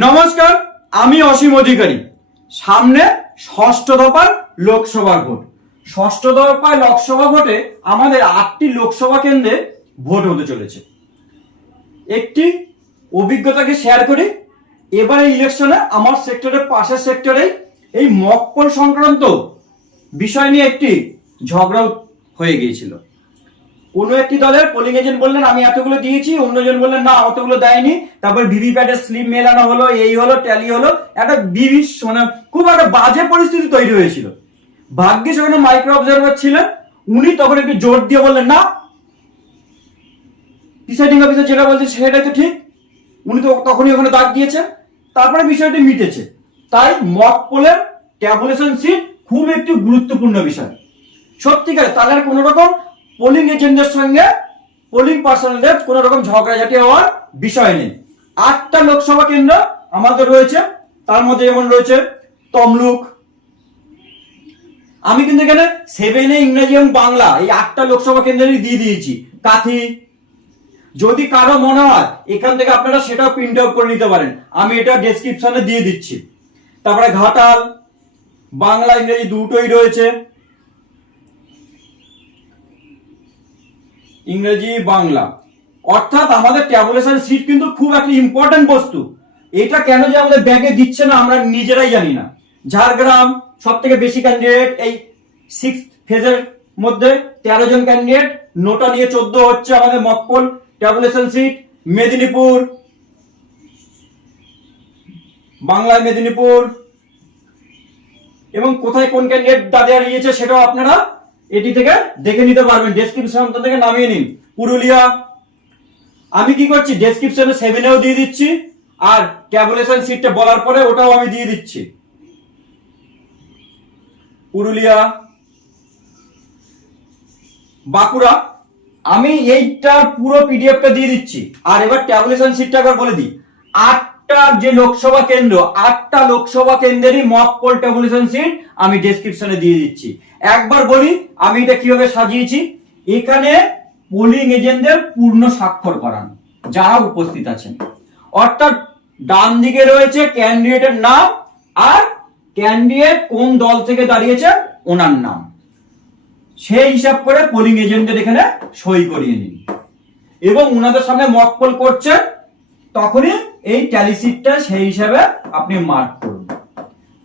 নমস্কার, আমি অসীম অধিকারী। সামনে ষষ্ঠ দফার লোকসভা ভোট। ষষ্ঠ দফায় লোকসভা ভোটে আমাদের 8টি লোকসভা কেন্দ্রে ভোট হতে চলেছে। একটি অভিজ্ঞতাকে শেয়ার করি। এবারে ইলেকশনে আমার সেক্টরের পাশের সেক্টরে এই মকপল সংক্রান্ত বিষয় নিয়ে একটি ঝগড়া হয়ে গিয়েছিল। কোনো একটি দলের পোলিং এজেন্ট বললেন আমি এতগুলো দিয়েছি, অন্যজন বললেন না অতগুলো দেয়নি। তারপর ভিভিপ্যাটের স্লিপ মেলানো হলো, এই হলো, ট্যালি হলো, একটা খুব একটা বাজে পরিস্থিতি তৈরি হয়েছিল। ভাগ্যে সেখানে মাইক্রো অবজারভার ছিলেন, উনি তখন একটু জোর দিয়ে বললেন না, প্রিসাইডিং অফিসার যেটা বলছে সেটাই তো ঠিক। উনি তো তখনই ওখানে দাগ দিয়েছেন। তারপরে বিষয়টি মিটেছে। তাই মক পোলের ট্যাবুলেশন সিট খুব একটি গুরুত্বপূর্ণ বিষয়। সত্যিকারে তাদের কোন রকম পোলিং এজেন্টদের সঙ্গে পোলিং পার্সোনালদের কোন রকম ঝগড়াঝাটি হওয়ার বিষয় নেই। 8টা লোকসভা কেন্দ্র আমাদের রয়েছে। তার মধ্যে যেমন রয়েছে তমলুক। আমি কিন্তু এখানে 7-এ ইংরেজি এবং বাংলা এই 8টা লোকসভা কেন্দ্রেরই দিয়ে দিয়েছি। কাথি, যদি কারো মনে হয় এখান থেকে আপনারা সেটাও প্রিন্ট আউট করে নিতে পারেন, আমি এটা ডেসক্রিপশনে দিয়ে দিচ্ছি। তারপরে ঘাটাল, বাংলা ইংরেজি দুটোই রয়েছে, ইংরেজি বাংলা। অর্থাৎ আমাদের ট্যাবুলেশন সিট কিন্তু খুব একটা ইম্পর্টেন্ট বস্তু। এটা কেন যে আমাদের ব্যাগে দিচ্ছে না আমরা নিজেরাই জানি না। ঝাড়গ্রাম সব থেকে বেশি ক্যান্ডিডেট, এই 6th ফেজের মধ্যে 13 জন ক্যান্ডিডেট, নোটা নিয়ে 14 হচ্ছে আমাদের মকপল ট্যাবুলেশন সিট। মেদিনীপুর, বাংলায় মেদিনীপুর, এবং কোথায় কোন ক্যান্ডিডেট দাঁড়িয়েছে সেটাও আপনারা এটি থেকে দেখে নিতে পারবেন, ডেসক্রিপশন থেকে নামিয়ে নিন। পুরুলিয়া, আমি কি করছি ডেসক্রিপশনে 7-এও দিয়ে দিচ্ছি, আর ট্যাবুলেশন সিটটা বলার পরে ওটাও আমি দিয়ে দিচ্ছি। পুরুলিয়া, বাঁকুড়া, আমি এইটার পুরো পিডিএফটা দিয়ে দিচ্ছি। আর এবার ট্যাবুলেশন সিটটা একবার বলে দিই। 8টা যে লোকসভা কেন্দ্র, 8টা Lok Sabha কেন্দ্রেরই mock poll tabulation seat আমি ডেসক্রিপশনে দিয়ে দিচ্ছি। একবার বলি আমি এটা কিভাবে সাজিয়েছি। এখানে পোলিং এজেন্টদের পূর্ণ স্বাক্ষর করান যারা উপস্থিত আছেন। অর্থাৎ ডান দিকে রয়েছে ক্যান্ডিডেটের নাম আর ক্যান্ডিডেট কোন দল থেকে দাঁড়িয়েছে ওনার নাম, সেই হিসাব করে পোলিং এজেন্টদের এখানে সই করিয়ে নিন এবং ওনাদের সামনে মক পোল করছেন, তখনই এই ট্যালি সিটটা সেই হিসাবে আপনি মার্ক করুন।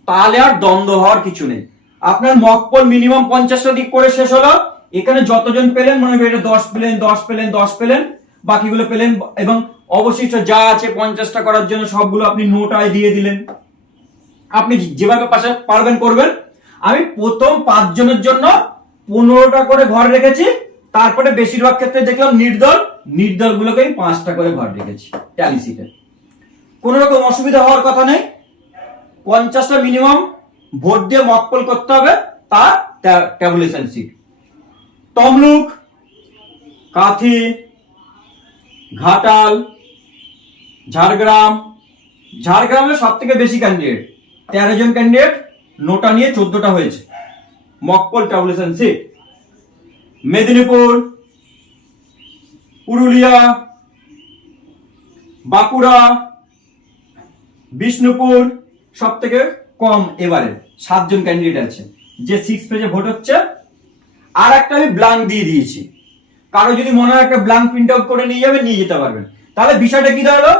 তাহলে আর দ্বন্দ্ব হওয়ার কিছু নেই। আপনার মক পোল মিনিমাম 50টা দিক করে শেষ হলো। এখানে যতজন পেলেন মনে হয় এটা 10 পেলেন, 10 পেলেন, 10 পেলেন, বাকিগুলো পেলেন, এবং অবশিষ্ট যা আছে 50টা করার জন্য সবগুলো আপনি নোটায় দিয়ে দিলেন। আপনি যেভাবে পাশে পারবেন করবেন। আমি প্রথম 5 জনের জন্য 15টা করে ঘর রেখেছি। তারপরে বেশিরভাগ ক্ষেত্রে দেখলাম নির্দল গুলোকে 5টা করে ঘর রেখেছি ট্যালি সিটে। কোন রকম অসুবিধা হওয়ার কথা নেই। 50টা মিনিমাম ভোট দিয়ে মকপল করতে হবে, তার ট্যাবুলেশন সিট। তমলুক, কাথি, ঘাটাল, ঝাড়গ্রামে সব থেকে বেশি ক্যান্ডিডেট, 13 জন ক্যান্ডিডেট, নোটা নিয়ে 14টা হয়েছে mock poll tabulation sheet. Medinipur, Purulia, Bankura, Bishnupur সব থেকে কম, এবারে 7 জন ক্যান্ডিডেট আছে যে 6 পেজে ভোট হচ্ছে। আর একটা আমি ব্ল্যাঙ্ক দিয়ে দিয়েছি, কারো যদি মনে হয় একটা ব্ল্যাঙ্ক প্রিন্ট আউট করে নিয়ে যাবে, নিয়ে যেতে পারবেন। তাহলে বিষয়টা কি দাঁড়ালো,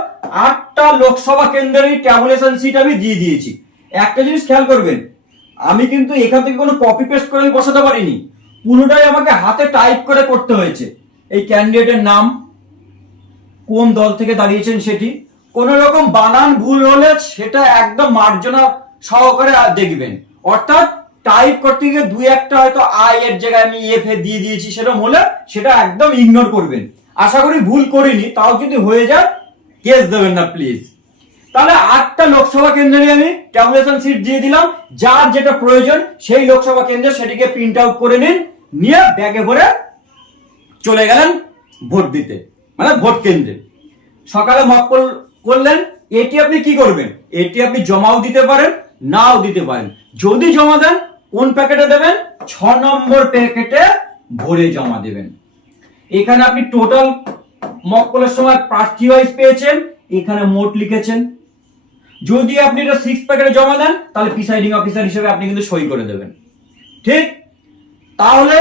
8টা লোকসভা কেন্দ্রের ট্যাবুলেশন সিট আমি দিয়ে দিয়েছি। একটা জিনিস খেয়াল করবেন, আমি কিন্তু এখান থেকে কোনো কপি পেস্ট করে আমি বসাতে পারিনি, পুরোটাই আমাকে হাতে টাইপ করে করতে হয়েছে। এই ক্যান্ডিডেটের নাম, কোন দল থেকে দাঁড়িয়েছেন সেটি, কোন রকম বানান ভুল হলে সেটা একদম মার্জনা সহকারে দেখবেন। অর্থাৎ টাইপ করতে গিয়ে 2-1টা হয়তো আই এর জায়গায় আমি এফ এ দিয়ে দিয়েছি, সেটা হলে সেটা একদম ইগনোর করবেন। আশা করি ভুল করিনি, তাও যদি হয়ে যায় কেস দেবেন না প্লিজ। তাহলে 8টা লোকসভা কেন্দ্রে আমি ট্যাবুলেশন সিট দিয়ে দিলাম। যার যেটা প্রয়োজন সেই লোকসভা কেন্দ্রে সেটিকে প্রিন্ট আউট করে নিন, নিয়ে ব্যাগে ভরে চলে গেলেন ভোট দিতে, মানে ভোট কেন্দ্রে। সকালে মকপল করলেন, এটি আপনি কি করবেন, এটি আপনি জমাও দিতে পারেন, নাও দিতে পারেন। যদি জমা দেন কোন প্যাকেটে দেবেন, 6 নম্বর প্যাকেটে ভরে জমা দেবেন। এখানে আপনি টোটাল মকপলের সময় প্রার্থী ওয়াইজ পেয়েছেন, এখানে মোট লিখেছেন। যদি আপনি এটা 6 প্যাকেটে জমা দেন তাহলে প্রিসাইডিং অফিসার হিসেবে আপনি কিন্তু সই করে দেবেন। ঠিক, তাহলে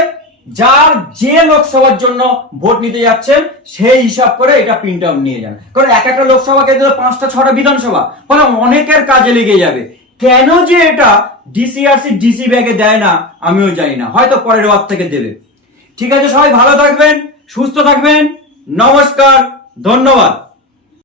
যার যে লোকসভার জন্য ভোট নিতে যাচ্ছেন সেই হিসাব করে এটা প্রিন্ট আউট নিয়ে যান, কারণ এক একটা লোকসভা কেন্দ্রে 5টা 6টা বিধানসভা, ফলে অনেকের কাজে লেগে যাবে। কেন যে এটা ডিসিআরসি ডিসি ব্যাগে দেয় না আমিও জানি না, হয়তো পরের বার থেকে দেবে। ঠিক আছে, সবাই ভালো থাকবেন, সুস্থ থাকবেন, নমস্কার, ধন্যবাদ।